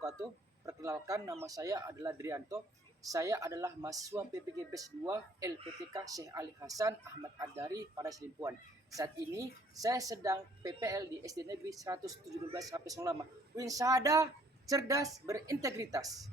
wabarakatuh. Perkenalkan, nama saya adalah Drianto. Saya adalah mahasiswa PPG BES 2 LPTK Syekh Ali Hasan Ahmad Adari Padas Limpuan. Saat ini saya sedang PPL di SD Negeri 117 Hafiz Ulama. Winsada cerdas berintegritas.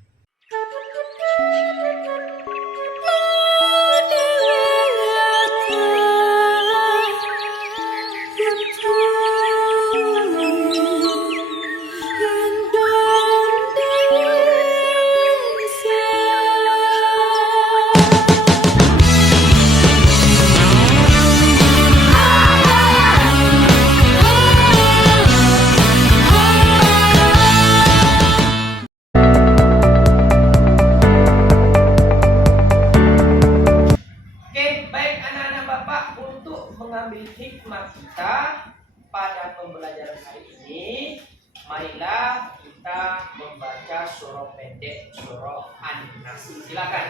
Mengambil hikmah kita pada pembelajaran hari ini, marilah kita membaca surah pendek, surah An-Nas. Silakan.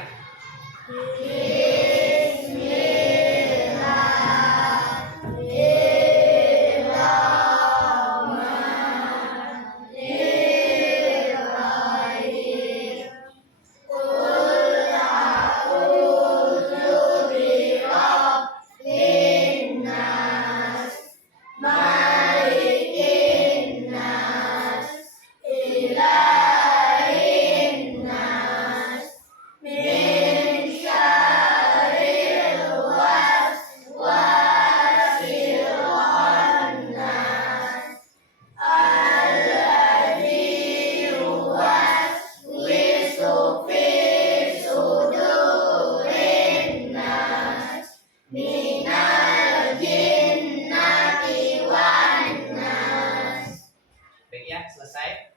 Selesai.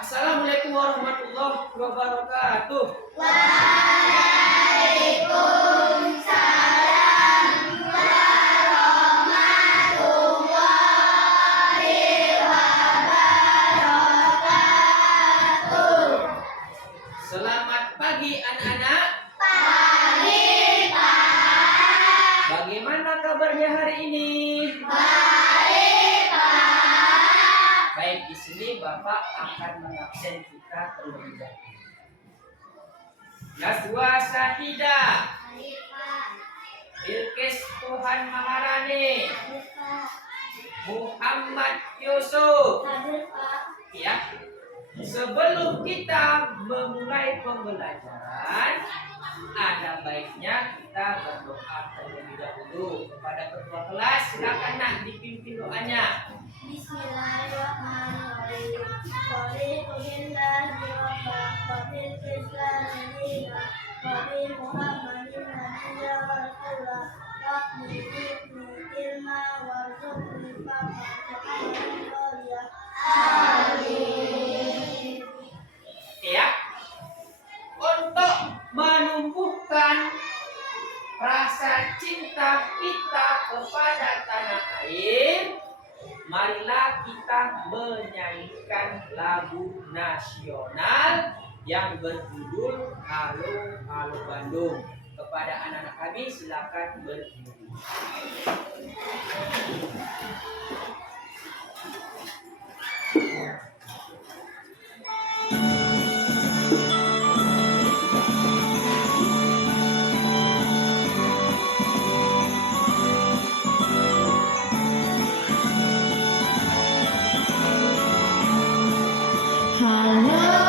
Assalamualaikum warahmatullahi wabarakatuh. Waalaikumsalam warahmatullahi wabarakatuh. Selamat pagi anak-anak. Pagi, Pak. Bagaimana kabarnya hari ini? Baik, di sini Bapak akan mengabsen kita terlebih dahulu. Naswa Sahida, Bilqis Tuhan Maharani, Muhammad Yusuf. Ya, sebelum kita memulai pembelajaran, ada baiknya kita berdoa terlebih dahulu kepada ketua kelas. Silakan nak dipimpin doanya. Bismillahirrahmanirrahim. Qalitu billahi rabbah wa bil islami dina wa bi Muhammadin nabiyya wa rasulah rahmi ilma warzuqni faqih. Amin. Ya, untuk menumbuhkan rasa cinta kita kepada tanah air, marilah kita menyanyikan lagu nasional yang berjudul Halo Halo Bandung. Kepada anak-anak kami silakan berdiri. Halo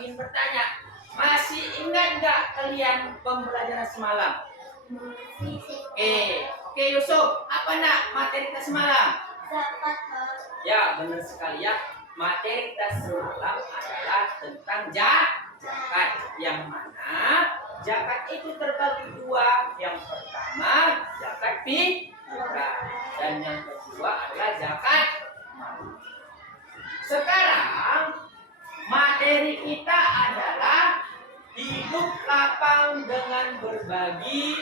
ingin bertanya, masih ingat nggak kalian pembelajaran semalam? Fisik. Oke Yusuf, apa nak materi kita semalam? Zakat. Ya, benar sekali ya. Materi kita semalam adalah tentang zakat. Yang mana zakat itu terbagi dua. Yang pertama zakat fitrah dan yang kedua adalah zakat mal. Sekarang materi kita adalah hidup lapang dengan berbagi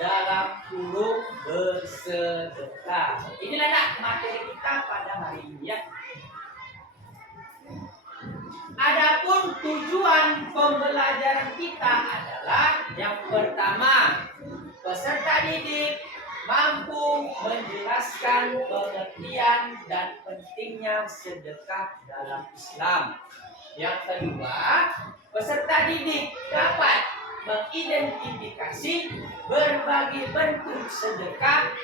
dalam kurung bersedekah. Inilah nak materi kita pada hari ini ya. Adapun tujuan pembelajaran kita adalah yang pertama, peserta didik mampu menjelaskan pengertian dan pentingnya sedekah dalam Islam. Yang kedua, peserta didik dapat mengidentifikasi berbagai bentuk sedekah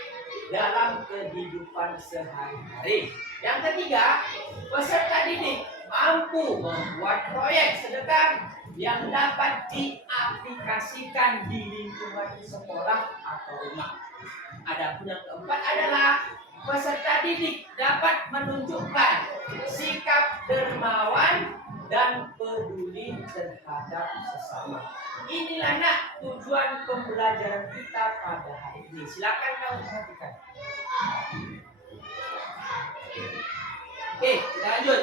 dalam kehidupan sehari-hari. Yang ketiga, peserta didik mampu membuat proyek sedekah yang dapat diaplikasikan di lingkungan sekolah atau rumah. Adapun yang keempat adalah peserta didik dapat menunjukkan sikap dermawan dan peduli terhadap sesama. Inilah nak tujuan pembelajaran kita pada hari ini. Silakan kamu perhatikan. Oke, kita lanjut.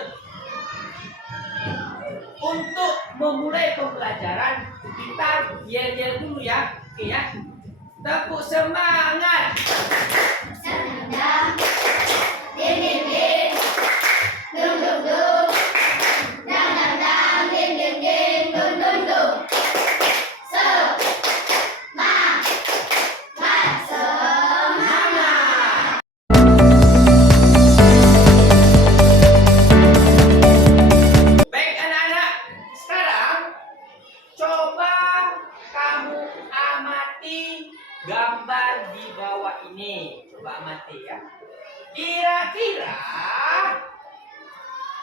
Untuk memulai pembelajaran kita yel-yel dulu ya. Oke ya. Tepuk semangat. Senang. Ding ding ding. Dung dung dung. Dang dang dang. Ding ding ding. Dung dung dung. Semangat. Semangat. Baik anak-anak, sekarang coba kamu amati gambar di bawah ini. Coba amati ya. Kira-kira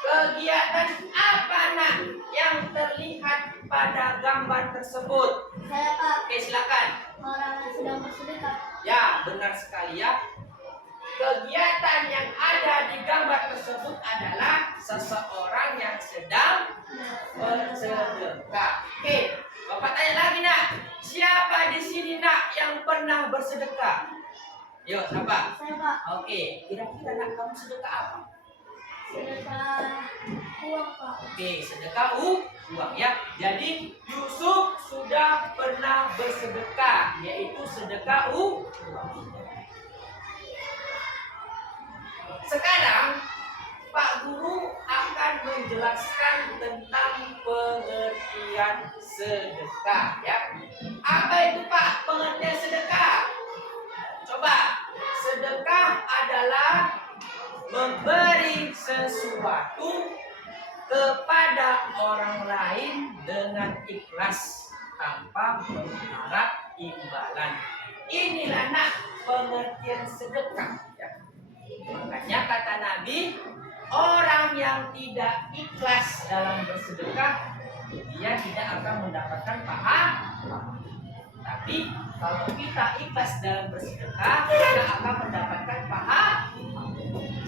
kegiatan apa nak yang terlihat pada gambar tersebut? Saya Pak, Oke, silakan. orang yang sedang bersedekah. Ya, benar sekali ya. Kegiatan yang ada di gambar tersebut adalah seseorang yang sedang bersedekah. Oke, Bapak tanya lagi nak. Siapa di sini nak yang pernah bersedekah? Yuk, siapa? Saya Pak, Oke, kira-kira nak kamu sedekah apa? sedekah uang Pak. Oke, sedekah uang ya. Jadi Yusuf sudah pernah bersedekah, yaitu sedekah uang. Sekarang Pak Guru akan menjelaskan tentang pengertian sedekah ya. Apa itu Pak pengertian sedekah? Coba, sedekah adalah memberi sesuatu kepada orang lain dengan ikhlas tanpa mengharap imbalan. Inilah nak pengertian sedekah ya. Makanya kata Nabi, orang yang tidak ikhlas dalam bersedekah, dia tidak akan mendapatkan pahala. Tapi kalau kita ikhlas dalam bersedekah, kita akan mendapatkan pahala.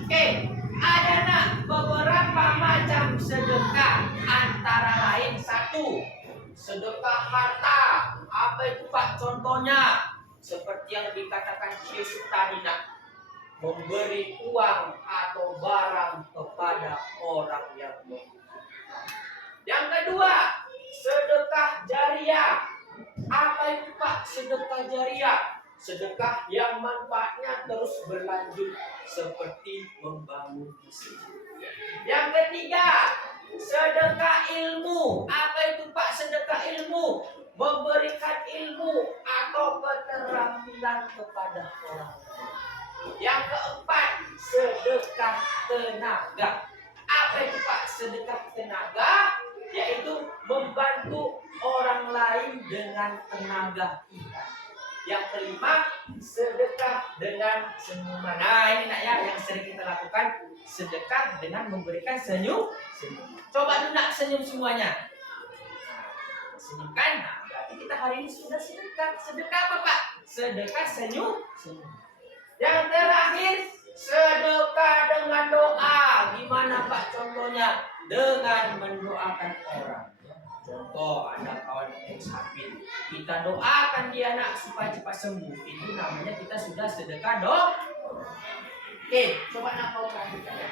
Oke, ada nak beberapa macam sedekah, antara lain satu, sedekah harta. Apa itu Pak contohnya? Seperti yang dikatakan Yesus tadi nak, memberi uang atau barang kepada orang yang membutuhkan. Yang kedua, sedekah jariah. Apa itu Pak sedekah jariah? Sedekah yang manfaatnya terus berlanjut seperti membangun masjid. Yang ketiga, sedekah ilmu. Apa itu Pak sedekah ilmu? Memberikan ilmu atau keterampilan kepada orang lain. Yang keempat, sedekah tenaga. Apa itu Pak sedekah tenaga? Yaitu membantu orang lain dengan tenaga kita. Yang kelima, sedekah dengan senyuman. Nah ini nak ya yang sering kita lakukan, sedekah dengan memberikan senyum. Coba dulu nak senyum semuanya. Senyum kan? Nah, berarti kita hari ini sudah sedekah. Sedekah apa Pak? Sedekah senyum. Yang terakhir, sedekah dengan doa. Gimana Pak contohnya? Dengan mendoakan orang. Contoh, ada kawan yang sakit, kita doakan dia nak supaya cepat sembuh. Itu namanya kita sudah sedekah doa. Oke, coba nak kau perhatikan ya.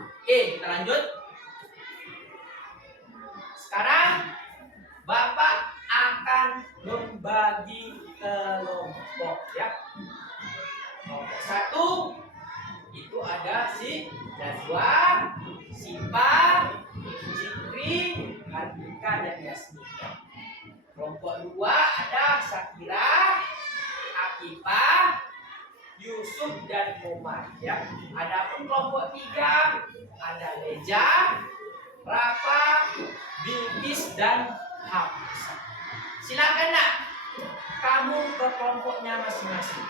Oke, kita lanjut. Sekarang Bapak akan membagi kelompok ya. Kelompok 1 itu ada si Najwa, Sipa, Cikri, Andika dan Yasmin. Kelompok 2 ada Sakira, Akifah, Yusuf dan Komar ya. Adapun kelompok 3 ada Leja, Rafa, Bilqis dan Hamzah. Silakan nak, kamu ke kelompoknya masing-masing.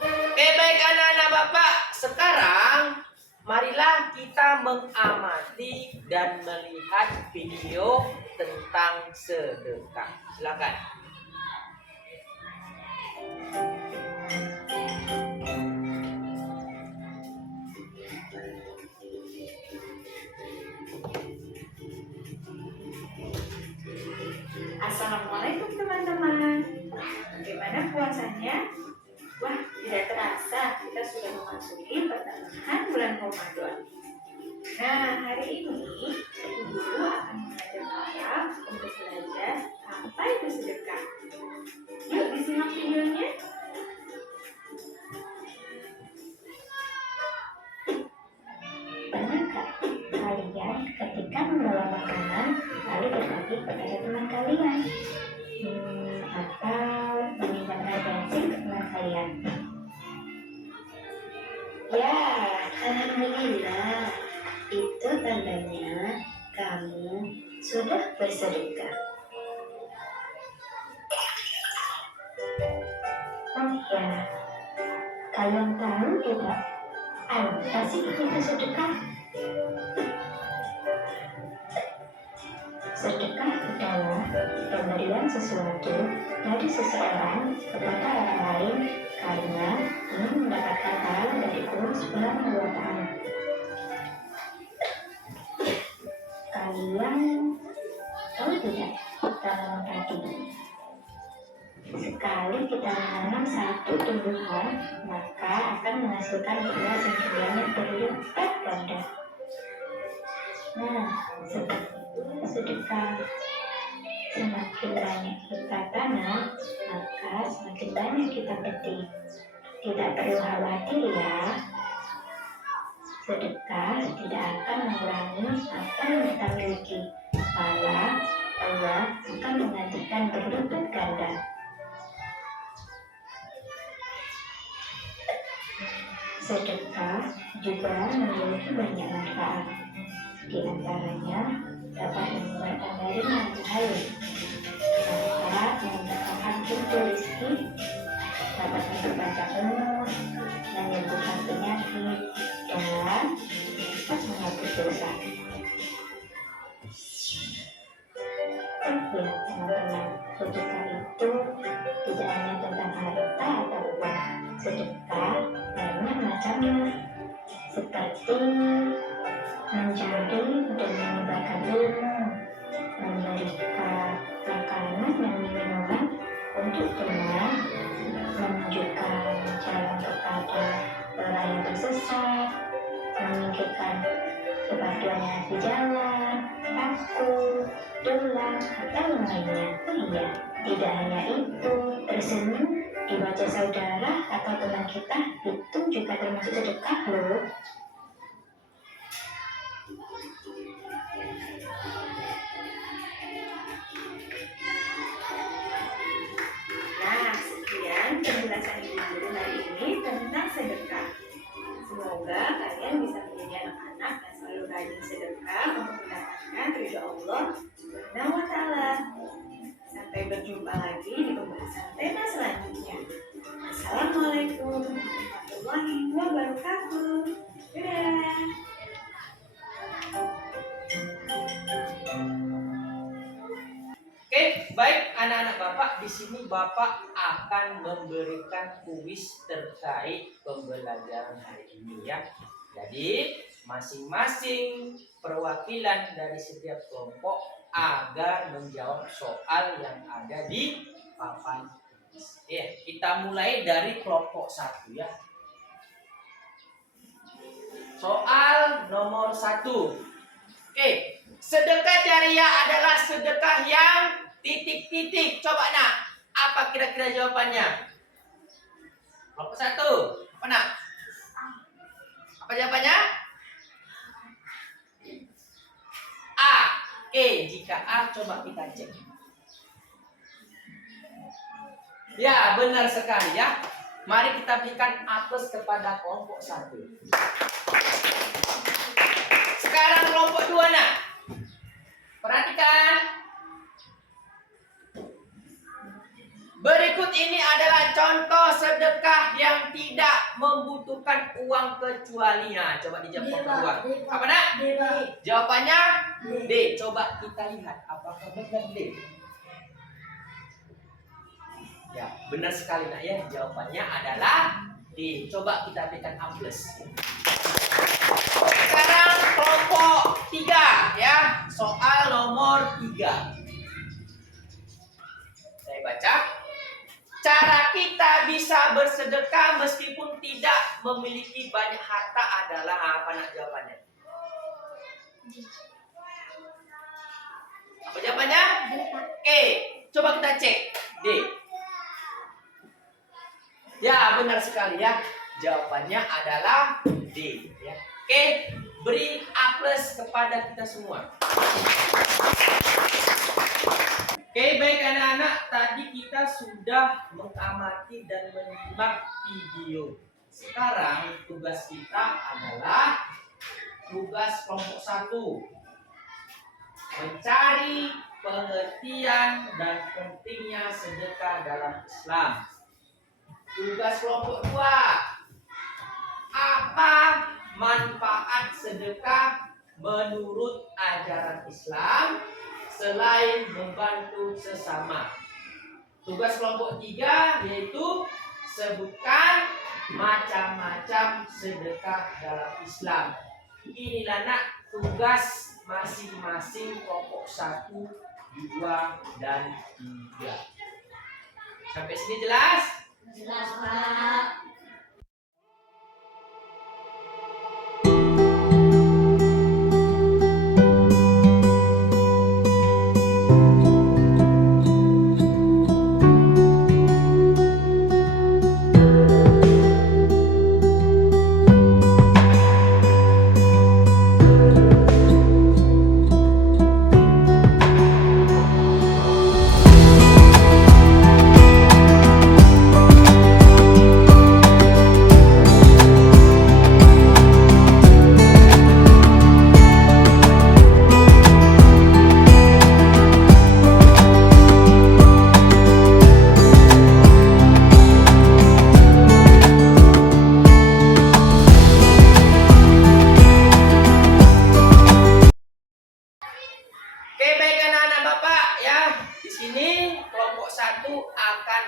Oke, baik anak-anak Bapak. Sekarang marilah kita mengamati dan melihat video tentang sedekah. Silakan. Assalamualaikum teman-teman. Bagaimana puasanya? Wah, tidak terasa kita sudah memasuki pertengahan bulan Ramadan. Nah, hari ini Ibu Guru akan mengajak Kakak untuk belajar apa itu sedekah. Yuk disimak videonya. Pernahkah kalian ketika membawa makanan lalu berbagi kepada teman kalian? Atau meminjamkan bensin ke teman kalian? Ya, alhamdulillah. Itu tandanya kamu sudah bersedekah. Oh ya, kalian tahu tidak apa sih itu sedekah? Sedekah adalah pemberian sesuatu dari seseorang kepada orang lain karena ingin mendapatkan pahala dari Allah Subhanahu wa Ta'ala. Kalian tahu tidak tanaman tadi? Sekali kita menanam satu tumbuhan, maka akan menghasilkan buah yang jumlahnya berlipat ganda. Nah, seperti itu sedekah. Semakin banyak kita tanam, maka semakin banyak kita petik. Tidak perlu khawatir ya. Sedekah tidak akan mengurangi apa yang kita miliki. Malah Allah akan menggantikan berlipat ganda. Sedekah juga memiliki banyak manfaat. Di antaranya dapat mengeluarkan dari bahaya, dapat membukakan pintu rezeki, dapat memperbanyak umur, menyembuhkan penyakit, dan dapat menghapus dosa. Ya teman-teman, sedekah itu tidak hanya tentang harta atau uang. Sedekah banyak macamnya, seperti mencari dan menyebarkan ilmu, memberikan makanan dan minuman untuk teman, menunjukkan jalan kepada orang yang tersesat, menyingkirkan kebatuan yang di jalan, takut, tulang, atau yang lainnya. Oh iya, tidak hanya itu, tersenyum di wajah saudara atau teman kita itu juga termasuk sedekah loh. Nah, sekian penjelasan Ibu Guru hari ini tentang sedekah. Semoga kalian bisa menjadi anak-anak yang selalu rajin sedekah untuk mendapatkan ridho Allah Subhanahu wa Ta'ala. Sampai berjumpa lagi di pembahasan tema selanjutnya. Assalamualaikum warahmatullahi wabarakatuh. sini Bapak akan memberikan kuis terkait pembelajaran hari ini ya. Jadi masing-masing perwakilan dari setiap kelompok agar menjawab soal yang ada di papan tulis. Kita mulai dari kelompok 1 ya. Soal nomor 1. Sedekah jariah adalah sedekah yang titik-titik. Coba nak, apa kira-kira jawabannya? Kelompok 1. Apa nak? Apa jawabannya? A. Jika A, coba kita cek. Ya, benar sekali ya. Mari kita berikan A+ kepada kelompok 1. Sekarang kelompok 2 nak. Perhatikan. Berikut ini adalah contoh sedekah yang tidak membutuhkan uang kecuali. Nah, coba dijawab kelompok 2. Apa nak? Jawabannya D. Coba kita lihat apakah benar D. Ya, benar sekali nak ya. Jawabannya adalah D. Coba kita berikan A+. Sekarang kelompok 3 ya. Soal nomor 3. Saya baca. Cara kita bisa bersedekah meskipun tidak memiliki banyak harta adalah apa nak jawabannya? Apa jawabannya? Coba kita cek. D. Ya, benar sekali ya. Jawabannya adalah D ya. Beri A+ kepada kita semua. Baik anak-anak, tadi kita sudah mengamati dan menyimak video. Sekarang tugas kita adalah tugas kelompok 1. Mencari pengertian dan pentingnya sedekah dalam Islam. Tugas kelompok 2. Apa manfaat sedekah menurut ajaran Islam selain membantu sesama? Tugas kelompok 3 yaitu sebutkan macam-macam sedekah dalam Islam. Inilah nak tugas masing-masing kelompok 1, 2, dan 3. Sampai sini jelas? Jelas, Pak.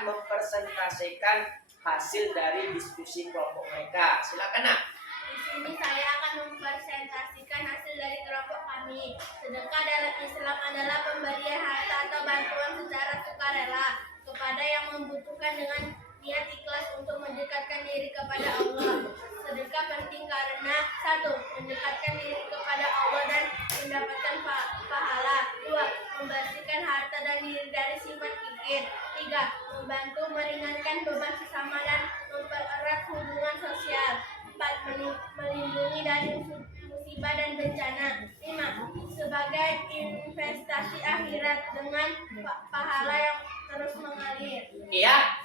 Mempresentasikan hasil dari diskusi kelompok mereka. Silakan nak. Di sini saya akan mempresentasikan hasil dari kelompok kami. Sedekah dalam Islam adalah pemberian harta atau bantuan secara sukarela kepada yang membutuhkan dengan niat ikhlas untuk mendekatkan diri kepada Allah. Sedekah penting karena 1. Mendekatkan diri kepada Allah dan mendapatkan pahala. 2. Membersihkan harta dan diri dari sifat kikir. 3. Membantu meringankan beban sesama dan mempererat hubungan sosial. 4. Melindungi dari musibah dan bencana. 5. Sebagai investasi akhirat dengan pahala yang terus mengalir. Iya.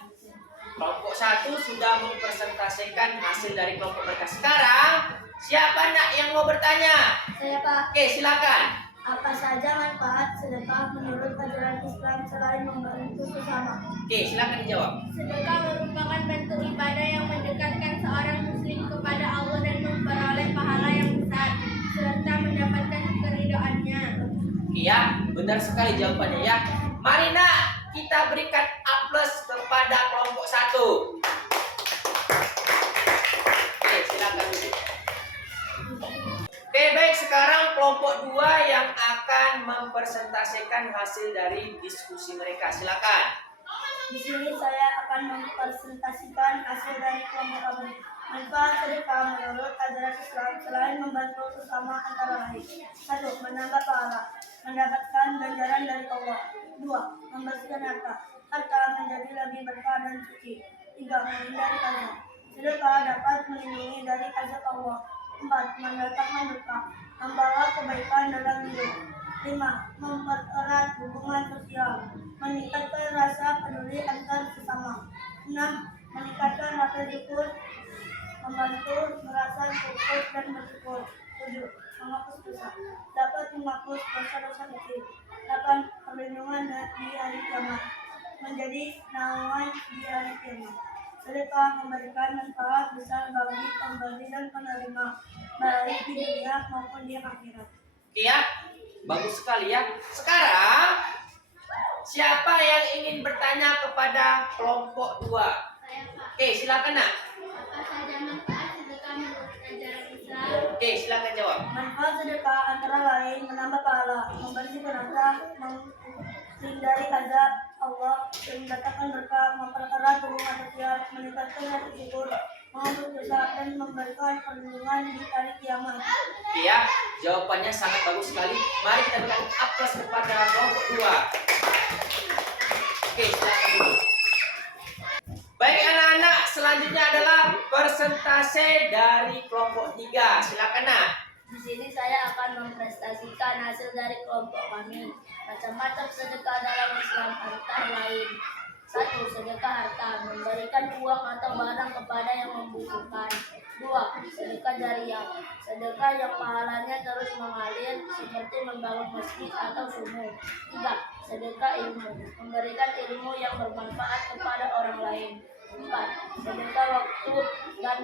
Kelompok 1 sudah mempresentasikan hasil dari kelompok mereka. Sekarang siapa nak yang mau bertanya? Saya Pak. Silakan. Apa saja manfaat sedekah menurut ajaran Islam selain membantu sesama? Silakan dijawab. Sedekah merupakan bentuk ibadah yang mendekatkan seorang muslim kepada Allah dan memperoleh pahala yang besar serta mendapatkan keridhaannya. Ya, benar sekali jawabannya ya. Mari nak kita berikan A+ mempresentasikan hasil dari diskusi mereka. Silakan. Di sini saya akan mempresentasikan hasil dari kelompok kami. Manfaat sedekah menurut ajaran Islam selain membantu sesama antara lain. 1. Menambah pahala, mendapatkan ganjaran dari Allah. 2. Membersihkan harta, harta menjadi lebih berkah dan suci. 3. Menghindari azab, sedekah dapat melindungi dari azab Allah. 4. Mendatangkan berkah, membawa kebaikan dalam hidup. 5. Mempererat hubungan sosial, meningkatkan rasa peduli antar sesama. 6. Meningkatkan rasa syukur, membantu merasa fokus dan bersyukur. 7. Menghapus dosa, dapat menghapus dosa-dosa kecil. 8. Perlindungan di hari kiamat, menjadi naungan di hari kiamat. Sedekah memberikan manfaat besar bagi pemberi dan penerima, baik di dunia maupun di akhirat. Ya, bagus sekali ya. Sekarang siapa yang ingin bertanya kepada kelompok 2? Oke, silakan nak. Apa saja manfaat sedekah menurut ajaran Islam? Oke, silakan jawab. Manfaat sedekah antara lain menambah pahala, membersihkan harta, menghindari azab Allah, mendatangkan berkah, mempererat hubungan sosial, meningkatkan rasa syukur, menghapus dosa, dan memberikan perlindungan di hari kiamat. Oke ya, jawabannya sangat bagus sekali. Mari kita berikan aplaus kepada kelompok 2. Oke, silakan dulu. Baik anak-anak, selanjutnya adalah persentase dari kelompok 3. Silakan nak. Di sini saya akan mempresentasikan hasil dari kelompok kami. Macam-macam sedekah dalam Islam antara lain. 1. Sedekah harta, memberikan uang atau barang kepada yang membutuhkan. 2. Sedekah jariah, sedekah yang pahalanya terus mengalir seperti membangun masjid atau sumur. 3. Sedekah ilmu, memberikan ilmu yang bermanfaat kepada orang lain. 4. Sedekah waktu dan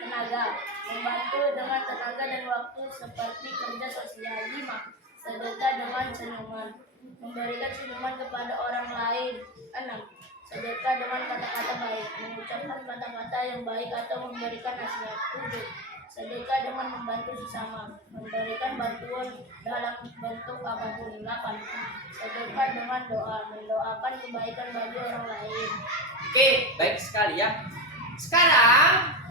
tenaga, membantu dengan tenaga dan waktu seperti kerja sosial. 5. Sedekah dengan senyuman, memberikan senyuman kepada orang lain. 6. Sedekah dengan kata-kata baik, mengucapkan kata-kata yang baik atau memberikan nasihat. 7. Sedekah dengan membantu sesama, memberikan bantuan dalam bentuk apapun. 8. Sedekah dengan doa, mendoakan kebaikan bagi orang lain. Oke, baik sekali ya. Sekarang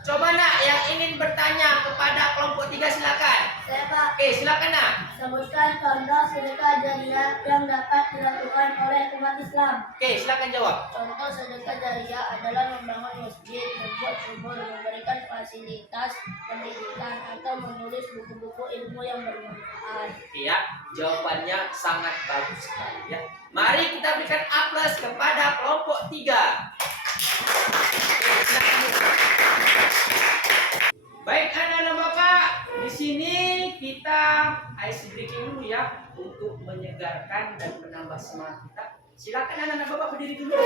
coba nak yang ingin bertanya kepada kelompok 3 silakan. Saya Pak, Oke, silakan nak. sebutkan contoh sedekah jariah yang dapat dilakukan oleh umat Islam. Oke, silakan jawab. Contoh sedekah jariah adalah membangun masjid, membuat sumur, memberikan fasilitas pendidikan, atau menulis buku-buku ilmu yang bermanfaat. Iya, jawabannya sangat bagus sekali ya. Mari kita berikan aplaus kepada kelompok 3. Oke, silakan. Baik anak-anak Bapak, di sini kita ice breaking dulu ya untuk menyegarkan dan menambah semangat kita. Silakan anak-anak Bapak berdiri dulu.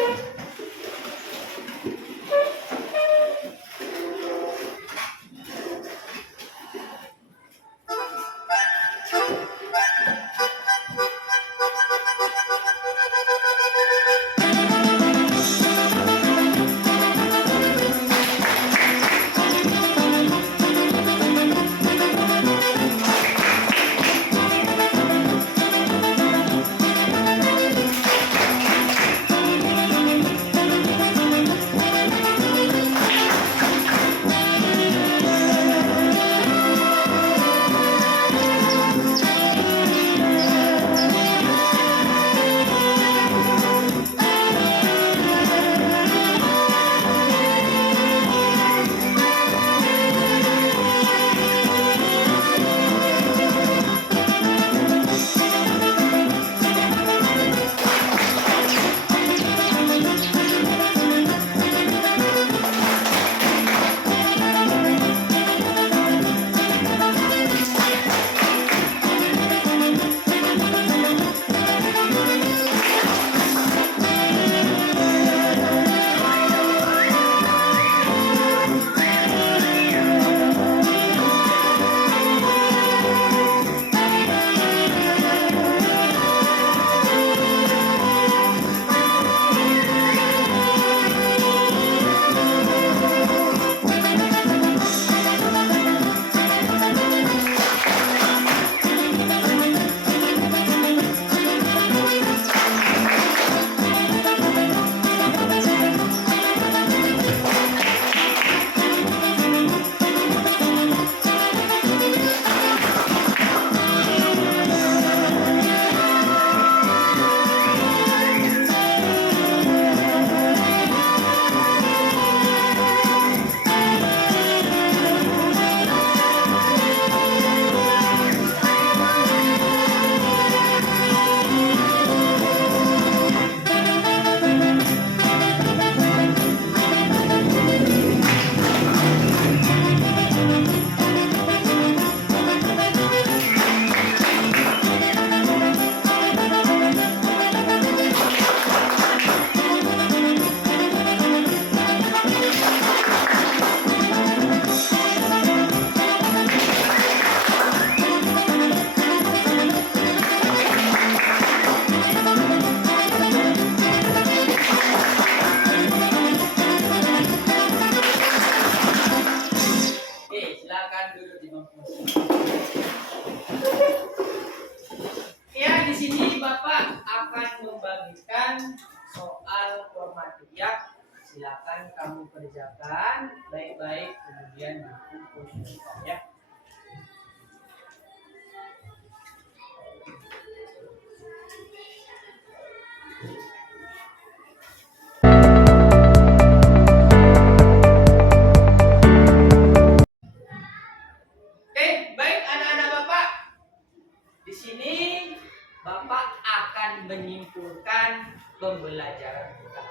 ya. Silakan kamu kerjakan baik-baik, kemudian dikumpulkan ya. Oke, baik anak-anak Bapak. Di sini Bapak akan menyimpulkan pembelajaran kita.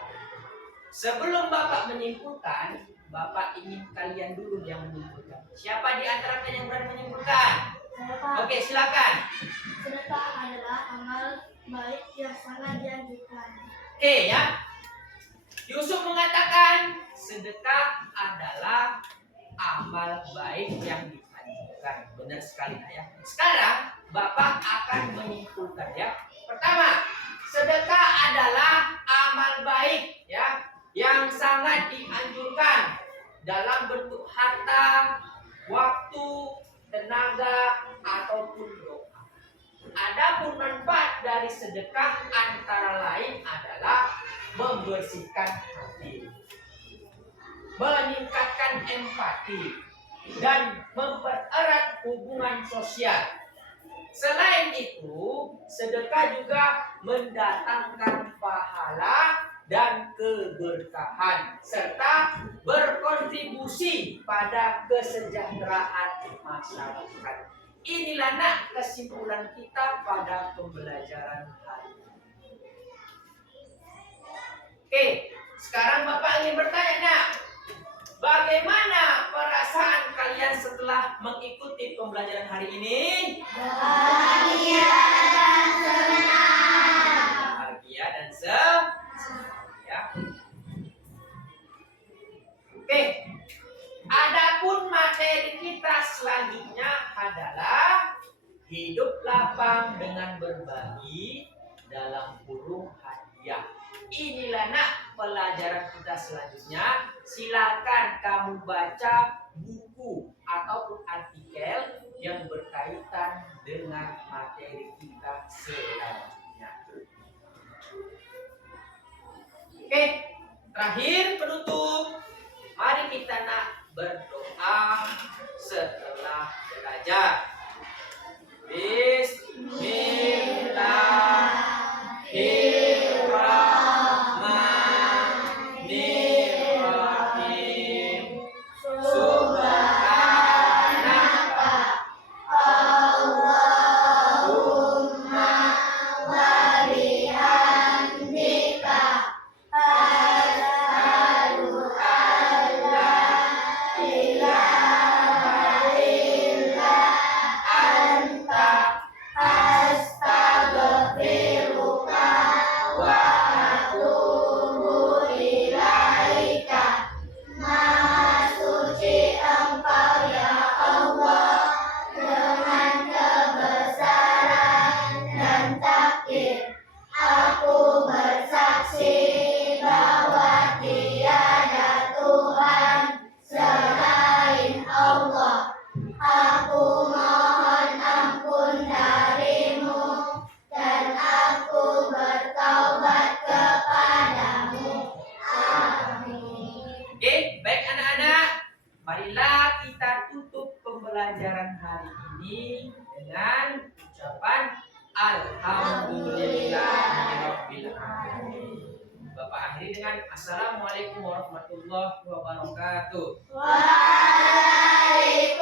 Sebelum Bapak menyimpulkan, Bapak ingin kalian dulu yang menyimpulkan. Siapa di antara kalian yang berani menyimpulkan? Oke, silakan. Sedekah adalah amal baik yang sangat dianjurkan. Oke ya. Yusuf mengatakan sedekah adalah amal baik yang dianjurkan. Benar sekali ya. Sekarang Bapak akan menyimpulkan ya. Pertama, sedekah adalah amal baik ya yang sangat dianjurkan dalam bentuk harta, waktu, tenaga ataupun doa. Adapun manfaat dari sedekah antara lain adalah membersihkan hati, meningkatkan empati, dan mempererat hubungan sosial. Selain itu, sedekah juga mendatangkan pahala dan keberkahan serta berkontribusi pada kesejahteraan masyarakat. Inilah nak kesimpulan kita pada pembelajaran hari ini. Oke, sekarang Bapak ingin bertanya nak, bagaimana perasaan kalian setelah mengikuti pembelajaran hari ini? Bahagia dan senang. Bahagia dan senang ya. Oke. Adapun materi kita selanjutnya adalah hidup lapang dengan berbagi dalam kurung hadiah. Inilah nak pelajaran kita selanjutnya. Silakan kamu baca buku ataupun artikel yang berkaitan dengan materi kita selanjutnya. Oke, terakhir penutup, mari kita nak berdoa setelah belajar. Bismillahirrahmanirrahim. Subhanaka Allahumma wa bihamdika asyhadu an la ilaha illa anta astaghfiruka wa atubu ilaika. Maha suci Engkau ya Allah, dengan kebesaran dan takdir aku bersaksi bahwa tiada Tuhan selain Allah. Aku mohon ampun darimu dan aku bertaubat kepadamu. Amin. Oke, baik anak-anak, marilah kita tutup pembelajaran hari ini dengan ucapan Alhamdulillahirabbil alamin. Bapak akhiri dengan Assalamualaikum warahmatullahi wabarakatuh. Waalaikumsalam.